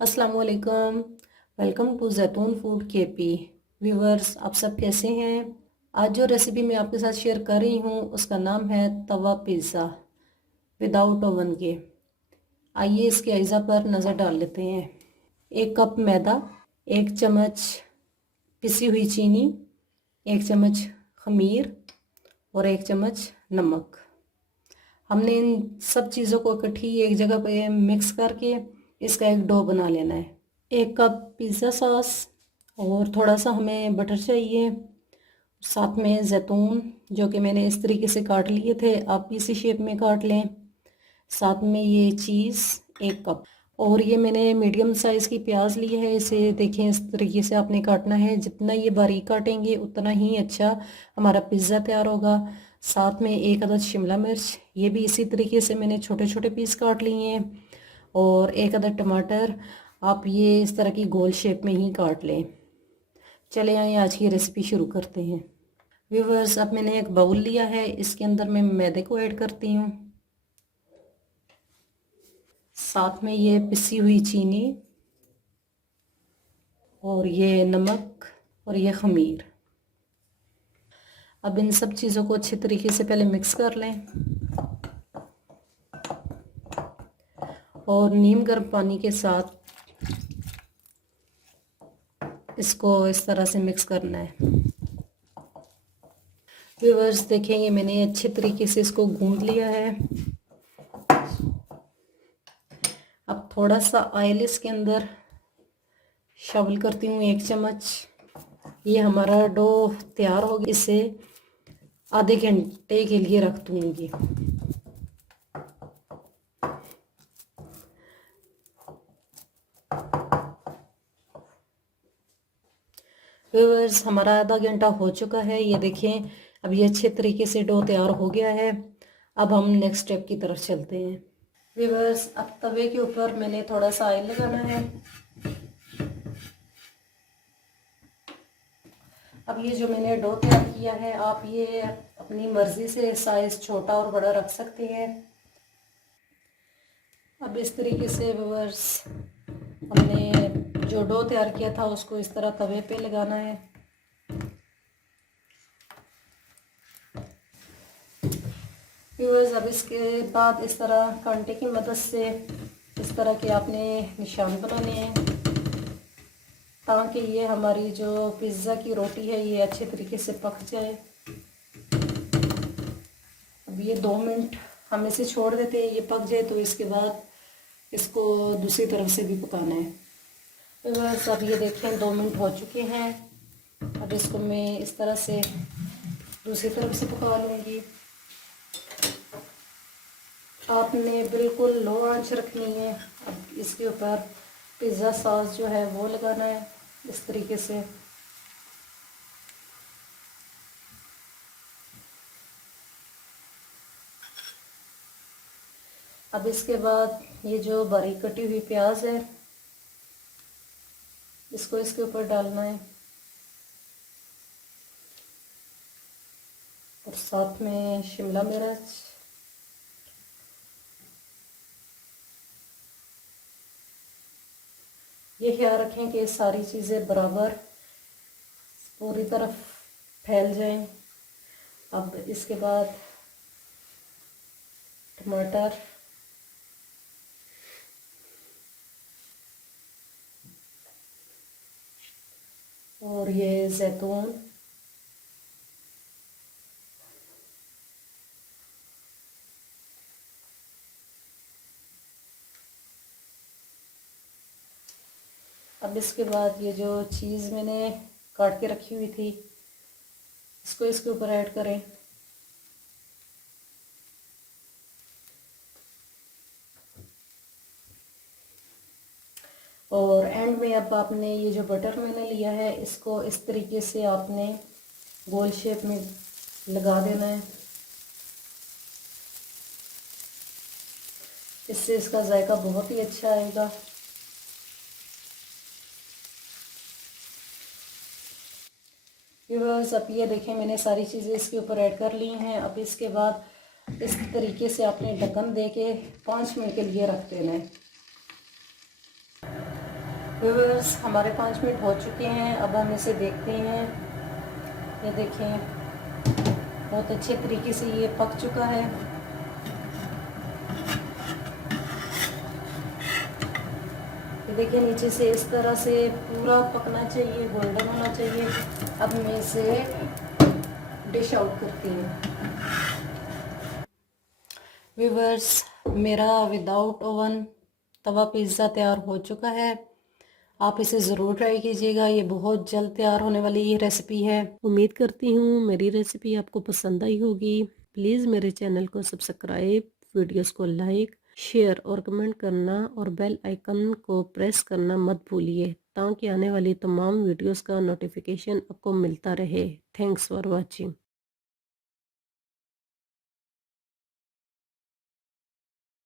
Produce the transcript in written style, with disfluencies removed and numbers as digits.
अस्सलाम वालेकुम। Welcome to जैतून फूड केपी। व्यूवर्स, आप सब कैसे हैं? आज जो रेसिपी मैं आपके साथ शेयर कर रही हूँ उसका नाम है तवा पिज़्ज़ा विदाउट ओवन के। आइए इसके अज्जा पर नज़र डाल लेते हैं। 1 कप मैदा, 1 चम्मच पिसी हुई चीनी, 1 चम्मच खमीर और 1 चम्मच नमक। हमने इन सब चीज़ों को इकट्ठी एक जगह पे मिक्स करके इसका एक डो बना लेना है। 1 कप पिज़्ज़ा सॉस और थोड़ा सा हमें बटर चाहिए, साथ में जैतून जो कि मैंने इस तरीके से काट लिए थे, आप भी इसी शेप में काट लें। साथ में ये चीज़ 1 कप और ये मैंने मीडियम साइज़ की प्याज ली है। इसे देखें, इस तरीके से आपने काटना है। जितना ये बारीक काटेंगे उतना ही अच्छा हमारा पिज़्ज़ा तैयार होगा। साथ में 1 अदद शिमला मिर्च, ये भी इसी तरीके से मैंने छोटे छोटे पीस काट लिए हैं। और 1 अदद टमाटर, आप ये इस तरह की गोल शेप में ही काट लें। चले आए आज की रेसिपी शुरू करते हैं। व्यूवर्स, अब मैंने एक बाउल लिया है, इसके अंदर मैं मैदे को ऐड करती हूँ। साथ में ये पिसी हुई चीनी और ये नमक और ये खमीर। अब इन सब चीज़ों को अच्छे तरीके से पहले मिक्स कर लें और नीम गर्म पानी के साथ इसको इस तरह से मिक्स करना है। व्यूवर्स देखें, ये मैंने अच्छे तरीके से इसको गूंद लिया है। अब थोड़ा सा ऑयल इसके अंदर शामिल करती हूँ, 1 चम्मच। ये हमारा डो तैयार हो गया, इसे आधे घंटे के लिए रख दूँगी। व्यूअर्स, हमारा आधा घंटा हो चुका है। ये देखें, अब ये अच्छे तरीके से डो तैयार हो गया है। अब हम नेक्स्ट स्टेप की तरफ चलते हैं। व्यूअर्स, अब तवे के ऊपर मैंने थोड़ा सा ऑयल लगाना है। अब ये जो मैंने डो तैयार किया है, आप ये अपनी मर्ज़ी से साइज़ छोटा और बड़ा रख सकते हैं। अब इस तरीके से व्यूअर्स, हमने जो डो तैयार किया था उसको इस तरह तवे पे लगाना है। व्यूअर्स, अब इसके बाद इस तरह कांटे की मदद से इस तरह के आपने निशान बनाने हैं ताकि ये हमारी जो पिज़्ज़ा की रोटी है ये अच्छे तरीके से पक जाए। अब ये 2 मिनट हम इसे छोड़ देते हैं, ये पक जाए तो इसके बाद इसको दूसरी तरफ से भी पकाना है। तो बस अब ये देखें 2 मिनट हो चुके हैं। अब इसको मैं इस तरह से दूसरी तरफ से पका लूँगी। आपने बिल्कुल लो आंच रखनी है। अब इसके ऊपर पिज़्ज़ा सॉस जो है वो लगाना है इस तरीके से। अब इसके बाद ये जो बारीक कटी हुई प्याज है इसको इसके ऊपर डालना है और साथ में शिमला मिर्च, ये ख्याल रखें कि सारी चीज़ें बराबर पूरी तरफ फैल जाएं। अब इसके बाद टमाटर और ये जैतून, अब इसके बाद ये जो चीज़ मैंने काट के रखी हुई थी इसको इसके ऊपर ऐड करें। और एंड में अब आपने ये जो बटर मैंने लिया है इसको इस तरीके से आपने गोल शेप में लगा देना है। इससे इसका जायका बहुत ही अच्छा आएगा। व्यूअर्स, अब ये देखें मैंने सारी चीज़ें इसके ऊपर ऐड कर ली हैं। अब इसके बाद इस तरीके से आपने ढक्कन दे के 5 मिनट के लिए रख देना है। व्यूअर्स हमारे 5 मिनट हो चुके हैं। अब हम इसे देखते हैं। ये देखें, बहुत अच्छे तरीके से ये पक चुका है। ये देखिए, नीचे से इस तरह से पूरा पकना चाहिए, गोल्डन होना चाहिए। अब मैं इसे डिश आउट करती हूँ। व्यूअर्स, मेरा विदाउट ओवन तवा पिज़्ज़ा तैयार हो चुका है। आप इसे ज़रूर ट्राई कीजिएगा। ये बहुत जल्द तैयार होने वाली ये रेसिपी है। उम्मीद करती हूँ मेरी रेसिपी आपको पसंद आई होगी। प्लीज़ मेरे चैनल को सब्सक्राइब, वीडियोस को लाइक, शेयर और कमेंट करना और बेल आइकन को प्रेस करना मत भूलिए, ताकि आने वाली तमाम वीडियोस का नोटिफिकेशन आपको मिलता रहे। Thanks for watching.